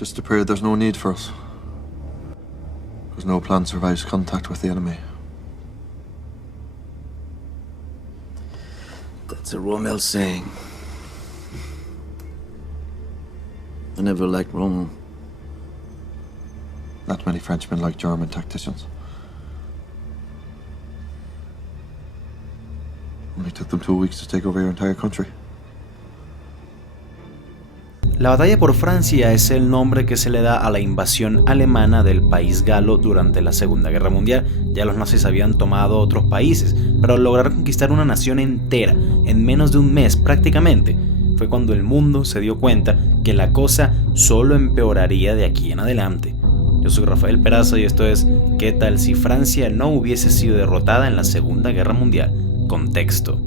Just to prove there's no need for us. Because no plan survives contact with the enemy. That's a Rommel saying. I never liked Rommel. Not many Frenchmen like German tacticians. Only took them 2 weeks to take over your entire country. La batalla por Francia es el nombre que se le da a la invasión alemana del país galo durante la Segunda Guerra Mundial. Ya los nazis habían tomado otros países, pero al lograr conquistar una nación entera en menos de un mes prácticamente, fue cuando el mundo se dio cuenta que la cosa solo empeoraría de aquí en adelante. Yo soy Rafael Peraza y esto es ¿Qué tal si Francia no hubiese sido derrotada en la Segunda Guerra Mundial? Contexto.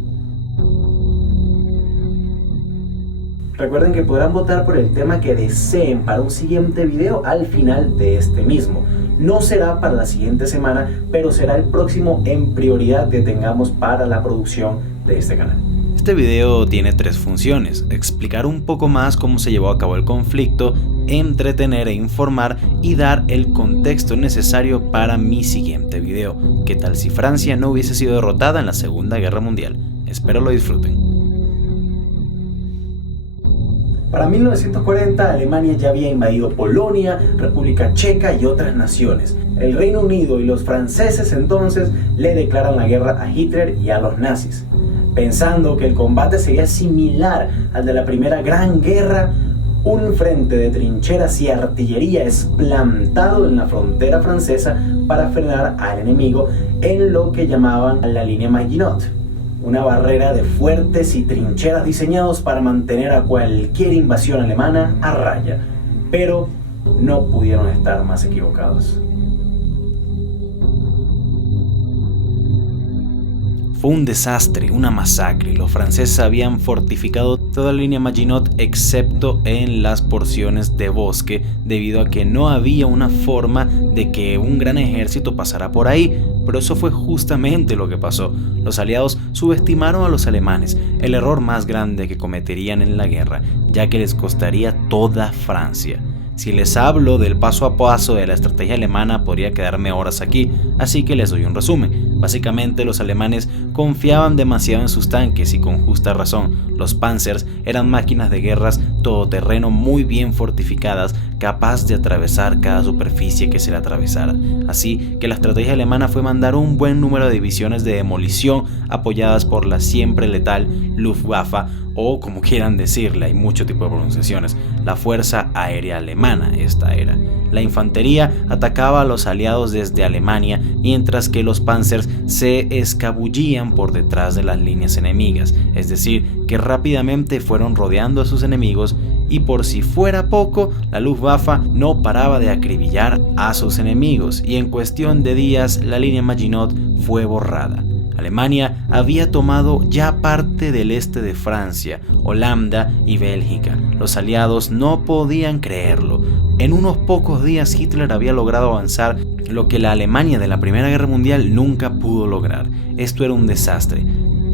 Recuerden que podrán votar por el tema que deseen para un siguiente video al final de este mismo. No será para la siguiente semana, pero será el próximo en prioridad que tengamos para la producción de este canal. Este video tiene 3 funciones: explicar un poco más cómo se llevó a cabo el conflicto, entretener e informar y dar el contexto necesario para mi siguiente video. ¿Qué tal si Francia no hubiese sido derrotada en la Segunda Guerra Mundial? Espero lo disfruten. Para 1940, Alemania ya había invadido Polonia, República Checa y otras naciones. El Reino Unido y los franceses entonces le declaran la guerra a Hitler y a los nazis. Pensando que el combate sería similar al de la Primera Gran Guerra, un frente de trincheras y artillería es plantado en la frontera francesa para frenar al enemigo en lo que llamaban la línea Maginot. Una barrera de fuertes y trincheras diseñados para mantener a cualquier invasión alemana a raya, pero no pudieron estar más equivocados. Fue un desastre, una masacre. Los franceses habían fortificado toda la línea Maginot excepto en las porciones de bosque, debido a que no había una forma de que un gran ejército pasara por ahí. Pero eso fue justamente lo que pasó. Los aliados subestimaron a los alemanes, el error más grande que cometerían en la guerra, ya que les costaría toda Francia. Si les hablo del paso a paso de la estrategia alemana podría quedarme horas aquí, así que les doy un resumen. Básicamente los alemanes confiaban demasiado en sus tanques y con justa razón. Los Panzers eran máquinas de guerras todoterreno muy bien fortificadas, capaz de atravesar cada superficie que se le atravesara. Así que la estrategia alemana fue mandar un buen número de divisiones de demolición apoyadas por la siempre letal Luftwaffe, o como quieran decirle, hay mucho tipo de pronunciaciones, la Fuerza Aérea Alemana. Esta era. La infantería atacaba a los aliados desde Alemania, mientras que los Panzers se escabullían por detrás de las líneas enemigas, es decir, que rápidamente fueron rodeando a sus enemigos, y por si fuera poco, la Luftwaffe no paraba de acribillar a sus enemigos, y en cuestión de días la línea Maginot fue borrada. Alemania había tomado ya parte del este de Francia, Holanda y Bélgica. Los aliados no podían creerlo. En unos pocos días Hitler había logrado avanzar lo que la Alemania de la Primera Guerra Mundial nunca pudo lograr. Esto era un desastre,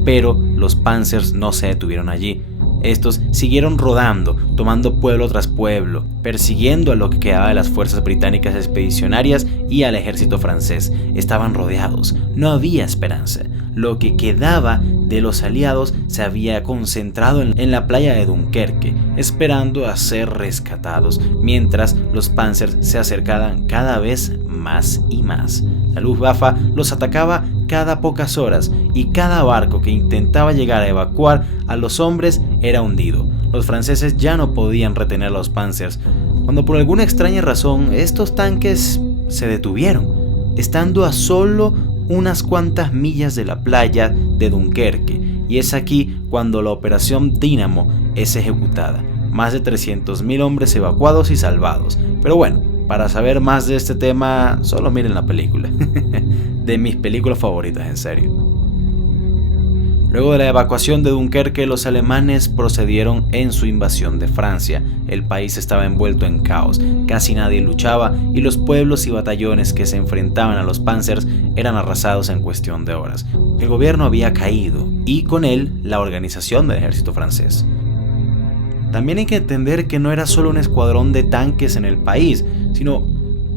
pero los Panzers no se detuvieron allí. Estos siguieron rodando, tomando pueblo tras pueblo, persiguiendo a lo que quedaba de las fuerzas británicas expedicionarias y al ejército francés. Estaban rodeados, no había esperanza. Lo que quedaba de los aliados se había concentrado en la playa de Dunkerque, esperando a ser rescatados, mientras los Panzers se acercaban cada vez más y más. La Luftwaffe los atacaba cada pocas horas y cada barco que intentaba llegar a evacuar a los hombres era hundido. Los franceses ya no podían retener a los Panzers, cuando por alguna extraña razón estos tanques se detuvieron, estando a solo unas cuantas millas de la playa de Dunkerque, y es aquí cuando la operación Dínamo es ejecutada. Más de 300.000 hombres evacuados y salvados. Pero bueno, para saber más de este tema, solo miren la película. De mis películas favoritas, en serio. Luego de la evacuación de Dunkerque, los alemanes procedieron en su invasión de Francia. El país estaba envuelto en caos, casi nadie luchaba y los pueblos y batallones que se enfrentaban a los Panzers eran arrasados en cuestión de horas. El gobierno había caído y con él la organización del ejército francés. también hay que entender que no era solo un escuadrón de tanques en el país, sino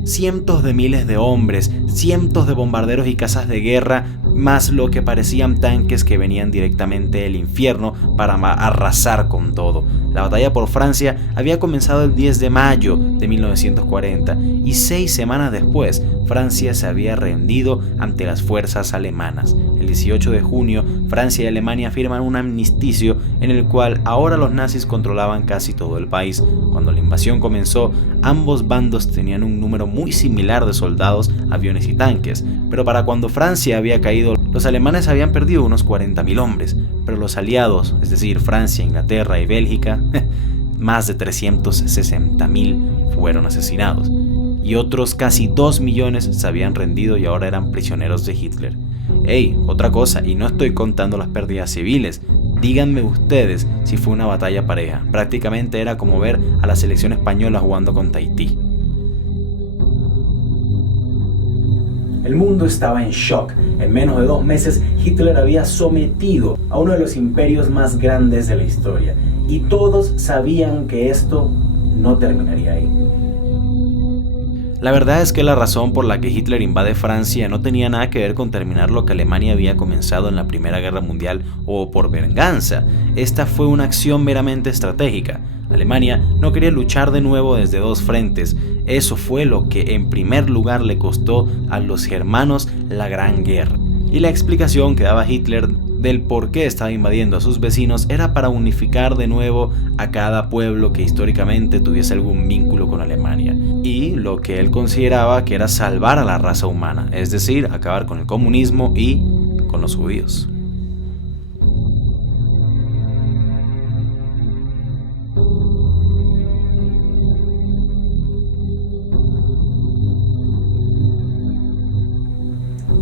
cientos de miles de hombres, cientos de bombarderos y cazas de guerra, más lo que parecían tanques que venían directamente del infierno para arrasar con todo. La batalla por Francia había comenzado el 10 de mayo de 1940 y 6 semanas después Francia se había rendido ante las fuerzas alemanas. El 18 de junio, Francia y Alemania firman un armisticio en el cual ahora los nazis controlaban casi todo el país. Cuando la invasión comenzó, ambos bandos tenían un número muy similar de soldados, aviones y tanques, pero para cuando Francia había caído, los alemanes habían perdido unos 40.000 hombres, pero los aliados, es decir, Francia, Inglaterra y Bélgica, más de 360.000 fueron asesinados, y otros casi 2 millones se habían rendido y ahora eran prisioneros de Hitler. Hey, otra cosa, y no estoy contando las pérdidas civiles. Díganme ustedes si fue una batalla pareja. Prácticamente era como ver a la selección española jugando con Tahití. El mundo estaba en shock. En menos de 2 meses, Hitler había sometido a uno de los imperios más grandes de la historia. Y todos sabían que esto no terminaría ahí. La verdad es que la razón por la que Hitler invade Francia no tenía nada que ver con terminar lo que Alemania había comenzado en la Primera Guerra Mundial o por venganza. Esta fue una acción meramente estratégica. Alemania no quería luchar de nuevo desde 2 frentes. Eso fue lo que en primer lugar le costó a los germanos la Gran Guerra. Y la explicación que daba Hitler del por qué estaba invadiendo a sus vecinos era para unificar de nuevo a cada pueblo que históricamente tuviese algún vínculo con Alemania, y lo que él consideraba que era salvar a la raza humana, es decir, acabar con el comunismo y con los judíos.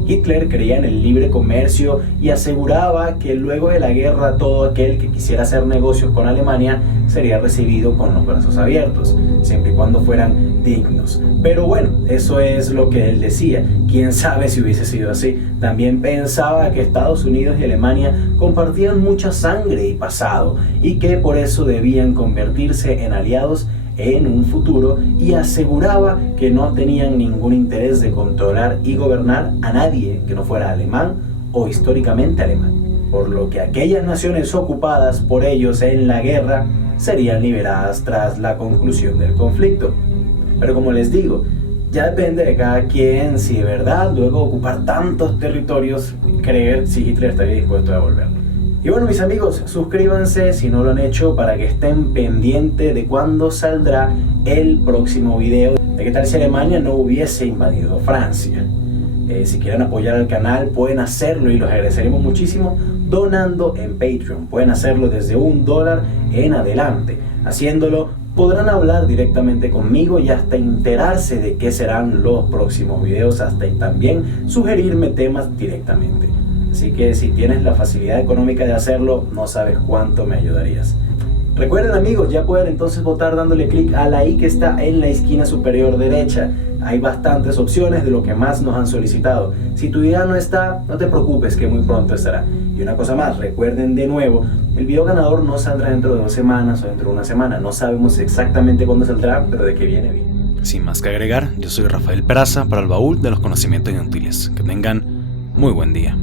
Hitler creía en el libre comercio y aseguraba que luego de la guerra todo aquel que quisiera hacer negocios con Alemania sería recibido con los brazos abiertos, siempre y cuando fueran dignos. Pero bueno, eso es lo que él decía. Quién sabe si hubiese sido así. También pensaba que Estados Unidos y Alemania compartían mucha sangre y pasado, y que por eso debían convertirse en aliados en un futuro, y aseguraba que no tenían ningún interés de controlar y gobernar a nadie que no fuera alemán o históricamente alemán, por lo que aquellas naciones ocupadas por ellos en la guerra serían liberadas tras la conclusión del conflicto. Pero como les digo, ya depende de cada quien si de verdad luego ocupar tantos territorios creer si Hitler estaría dispuesto a devolverlo. Y bueno, mis amigos, suscríbanse si no lo han hecho para que estén pendientes de cuándo saldrá el próximo video de qué tal si Alemania no hubiese invadido Francia. Si quieren apoyar al canal pueden hacerlo y los agradeceremos muchísimo donando en Patreon. Pueden hacerlo desde $1 en adelante. Haciéndolo podrán hablar directamente conmigo y hasta enterarse de qué serán los próximos videos, hasta también sugerirme temas directamente. Así que si tienes la facilidad económica de hacerlo, no sabes cuánto me ayudarías. Recuerden, amigos, ya pueden entonces votar dándole clic a la I que está en la esquina superior derecha. Hay bastantes opciones de lo que más nos han solicitado. Si tu idea no está, no te preocupes que muy pronto estará. Y una cosa más, recuerden de nuevo, el video ganador no saldrá dentro de 2 semanas o dentro de 1 semana. No sabemos exactamente cuándo saldrá, pero de que viene bien. Sin más que agregar, yo soy Rafael Peraza para el Baúl de los Conocimientos Inútiles. Que tengan muy buen día.